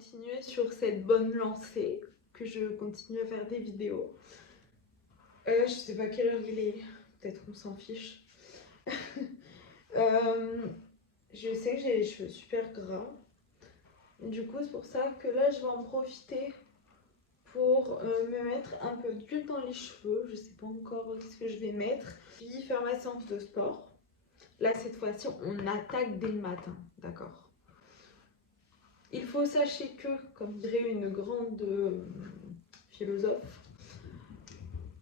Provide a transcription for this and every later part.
continuer sur cette bonne lancée, que je continue à faire des vidéos. Je sais pas quelle heure il est, peut-être on s'en fiche. Je sais que j'ai les cheveux super gras. Du coup, c'est pour ça que là, je vais en profiter pour me mettre un peu d'huile dans les cheveux. Je sais pas encore ce que je vais mettre. Puis faire ma séance de sport. Là, cette fois-ci, on attaque dès le matin, d'accord? Il faut sachez que, comme dirait une grande philosophe,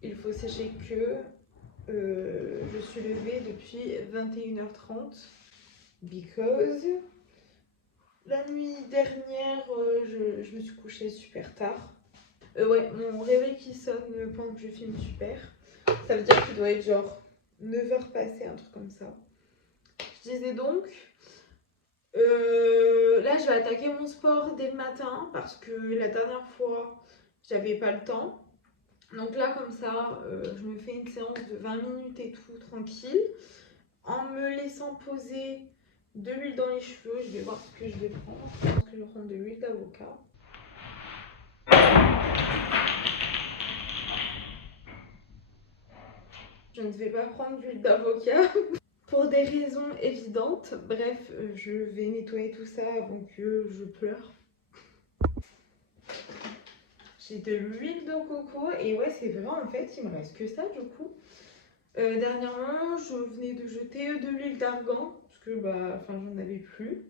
il faut sachez que je suis levée depuis 21h30 because la nuit dernière, je me suis couchée super tard. Ouais, mon réveil qui sonne pendant que je filme super. Ça veut dire qu'il doit être genre 9h passées, un truc comme ça. Je disais donc, là je vais attaquer mon sport dès le matin parce que la dernière fois j'avais pas le temps. Donc là comme ça, je me fais une séance de 20 minutes et tout, tranquille. En me laissant poser de l'huile dans les cheveux, je vais voir ce que je vais prendre. Je pense que je vais prendre de l'huile d'avocat. Je ne vais pas prendre d'huile d'avocat pour des raisons évidentes. Bref, je vais nettoyer tout ça avant que je pleure. J'ai de l'huile de coco et ouais, c'est vrai, en fait, il me reste que ça du coup. Dernièrement, je venais de jeter de l'huile d'argan parce que j'en avais plus.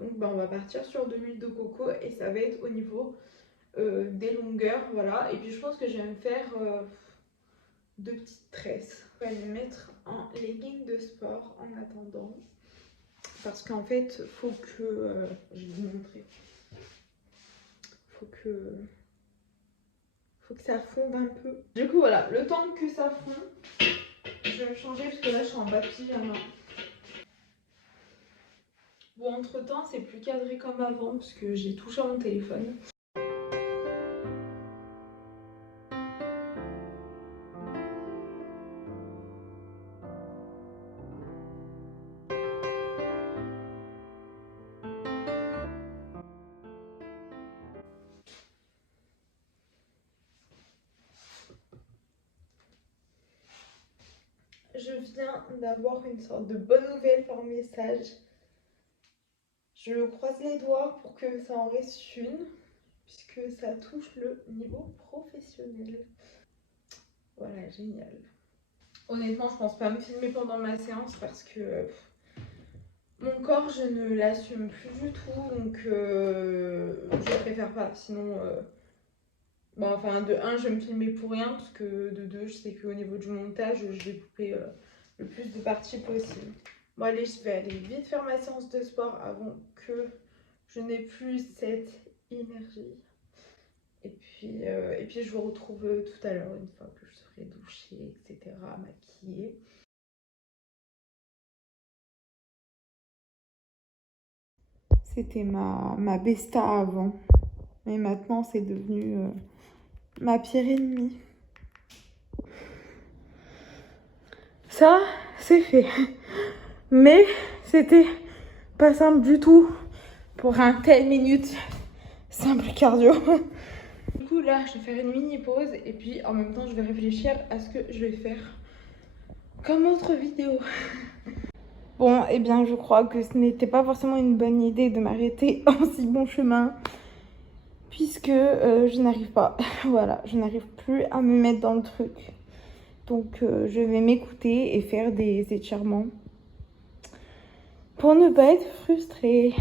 Donc on va partir sur de l'huile de coco et ça va être au niveau des longueurs, voilà. Et puis je pense que je vais me faire 2 petites tresses. Je vais les mettre en legging de sport en attendant. Parce qu'en fait, faut que... je vais vous montrer. Faut que ça fonde un peu. Du coup, voilà, le temps que ça fonde, je vais me changer parce que là, je suis en bas de pyjama. Bon, entre temps, c'est plus cadré comme avant parce que j'ai touché à mon téléphone. Je viens d'avoir une sorte de bonne nouvelle par message. Je croise les doigts pour que ça en reste une, puisque ça touche le niveau professionnel. Voilà, génial. Honnêtement, je pense pas me filmer pendant ma séance parce que mon corps, je ne l'assume plus du tout, donc je préfère pas. Sinon, de un, je vais me filmer pour rien, parce que de deux, je sais qu'au niveau du montage, je vais couper le plus de parties possible. Bon, allez, je vais aller vite faire ma séance de sport avant que je n'ai plus cette énergie. Et puis je vous retrouve tout à l'heure, une fois que je serai douchée, etc., maquillée. C'était ma besta avant. Mais maintenant, c'est devenu ma pire ennemie. Ça, c'est fait. Mais c'était pas simple du tout pour un tel minute. Simple cardio. Du coup, là, je vais faire une mini pause. Et puis, en même temps, je vais réfléchir à ce que je vais faire comme autre vidéo. Bon, eh bien, je crois que ce n'était pas forcément une bonne idée de m'arrêter en si bon chemin. Puisque je n'arrive pas, voilà, je n'arrive plus à me mettre dans le truc. Donc je vais m'écouter et faire des étirements pour ne pas être frustrée.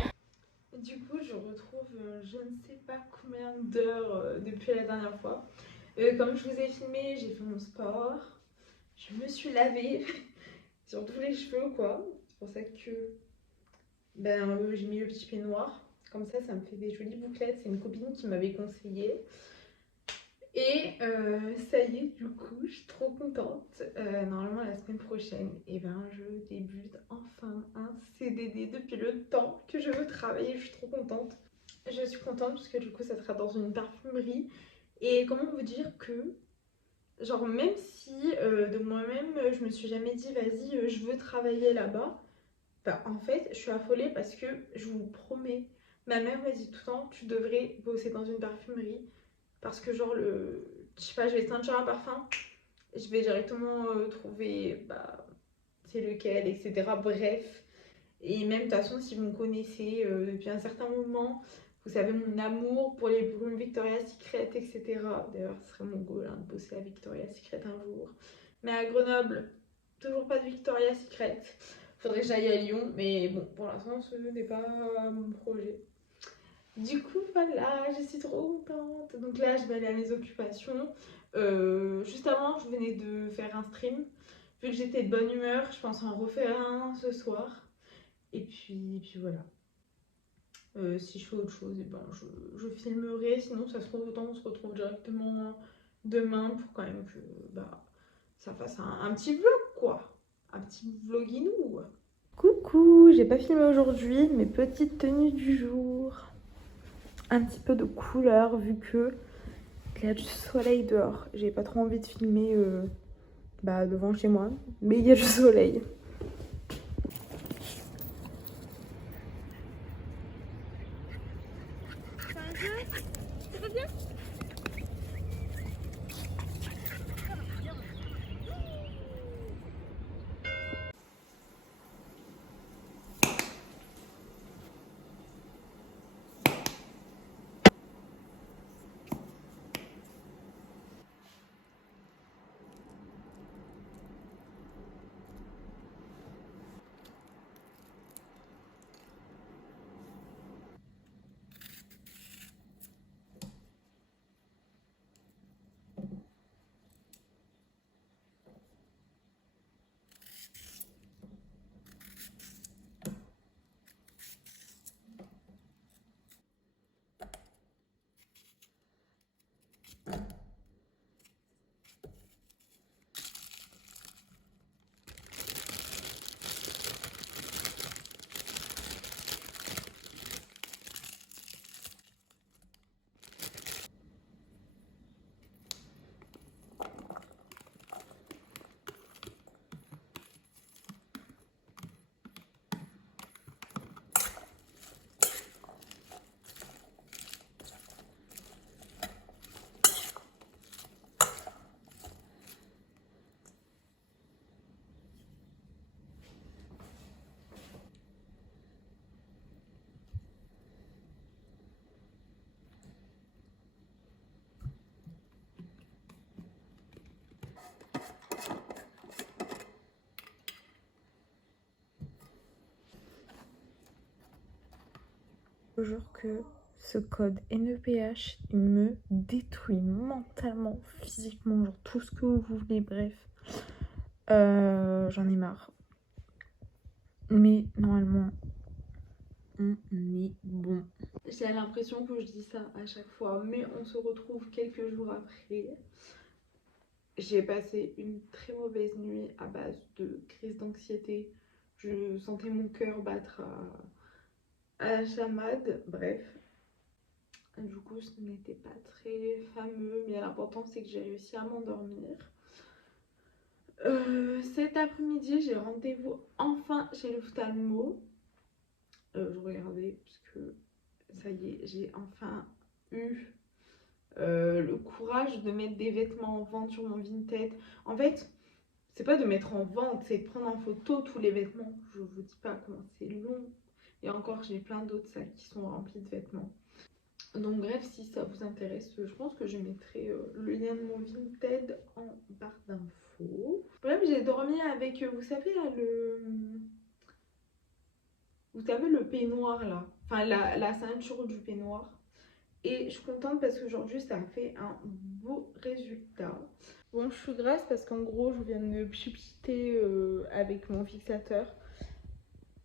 Du coup, je retrouve je ne sais pas combien d'heures depuis la dernière fois. Comme je vous ai filmé, j'ai fait mon sport, je me suis lavée sur tous les cheveux quoi. C'est pour ça que j'ai mis le petit peignoir. Comme ça me fait des jolies bouclettes. C'est une copine qui m'avait conseillé. Et ça y est, du coup, je suis trop contente. Normalement, la semaine prochaine, je débute enfin un CDD depuis le temps que je veux travailler. Je suis trop contente. Je suis contente parce que du coup, ça sera dans une parfumerie. Et comment vous dire que, genre, même si de moi-même, je me suis jamais dit, vas-y, je veux travailler là-bas. En fait, je suis affolée parce que je vous promets, Ma mère m'a dit tout le temps, tu devrais bosser dans une parfumerie parce que genre je sais pas, je vais sentir un parfum, je vais directement trouver c'est lequel, etc. Bref. Et même de toute façon, si vous me connaissez depuis un certain moment, vous savez mon amour pour les brumes Victoria's Secret, etc. D'ailleurs, ce serait mon goal de bosser à Victoria's Secret un jour. Mais à Grenoble, toujours pas de Victoria's Secret. Faudrait que j'aille à Lyon, mais bon, pour l'instant, ce n'est pas mon projet. Du coup, voilà, je suis trop contente. Donc là, je vais aller à mes occupations. Juste avant, je venais de faire un stream. Vu que j'étais de bonne humeur, je pense en refaire un ce soir. Et puis voilà. Si je fais autre chose, et ben je filmerai. Sinon, ça se trouve, autant on se retrouve directement demain pour quand même que ça fasse un petit vlog, quoi. Un petit vloginou. Coucou, j'ai pas filmé aujourd'hui mes petites tenues du jour. Un petit peu de couleur vu que il y a du soleil dehors. J'ai pas trop envie de filmer devant chez moi, mais il y a du soleil. Je vous jure que ce code NEPH il me détruit mentalement, physiquement, genre tout ce que vous voulez, bref. J'en ai marre. Mais normalement, on est bon. J'ai l'impression que je dis ça à chaque fois, mais on se retrouve quelques jours après. J'ai passé une très mauvaise nuit à base de crise d'anxiété. Je sentais mon cœur battre à la chamade, bref. Du coup, ce n'était pas très fameux, mais l'important c'est que j'ai réussi à m'endormir. Cet après-midi, j'ai rendez-vous enfin chez l'ophtalmo. Je regardais puisque ça y est, j'ai enfin eu le courage de mettre des vêtements en vente sur mon Vinted. En fait, c'est pas de mettre en vente, c'est de prendre en photo tous les vêtements. Je vous dis pas comment c'est long. Et encore, j'ai plein d'autres sacs qui sont remplis de vêtements. Donc bref, si ça vous intéresse, je pense que je mettrai le lien de mon Vinted en barre d'infos. Bref, j'ai dormi avec, vous savez là, le peignoir là. Enfin, la ceinture du peignoir. Et je suis contente parce qu'aujourd'hui, ça a fait un beau résultat. Bon, je suis grasse parce qu'en gros, je viens de me pchiter avec mon fixateur.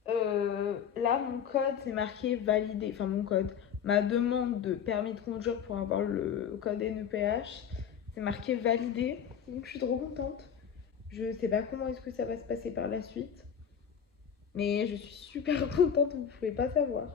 Là, mon code, c'est marqué validé. Enfin, mon code. Ma demande de permis de conduire pour avoir le code NEPH, c'est marqué validé. Donc, je suis trop contente. Je sais pas comment est-ce que ça va se passer par la suite. Mais je suis super contente, vous pouvez pas savoir.